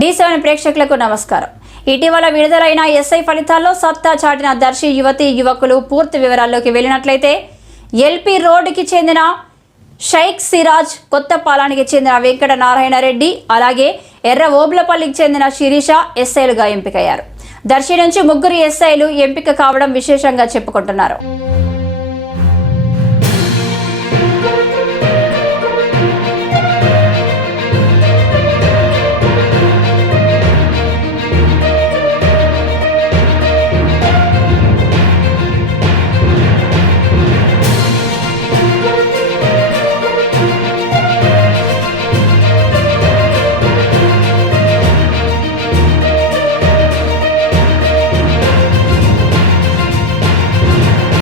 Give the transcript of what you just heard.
D seven ప్రేక్షకులకు నమస్కారం. ఇటీవల విడుదలైన ఎస్ఐ ఫలితాల్లో సత్తా చాటిన దర్శి యువతి యువకులు పూర్తి వివరాల్లోకి వెళ్ళినట్లయితే ఎల్పి రోడ్డుకి చెందిన షైక్ సిరాజ్ కొత్తపాలానికి చెందిన వెంకట నారాయణ రెడ్డి అలాగే ఎర్ర ఓబ్లపల్లికి చెందిన శిరీష ఎస్ఐలుగా ఎంపికయ్యారు. దర్శి నుంచి ముగ్గురు ఎస్ఐలు ఎంపిక కావడం విశేషంగా చెప్పుకుంటున్నారు.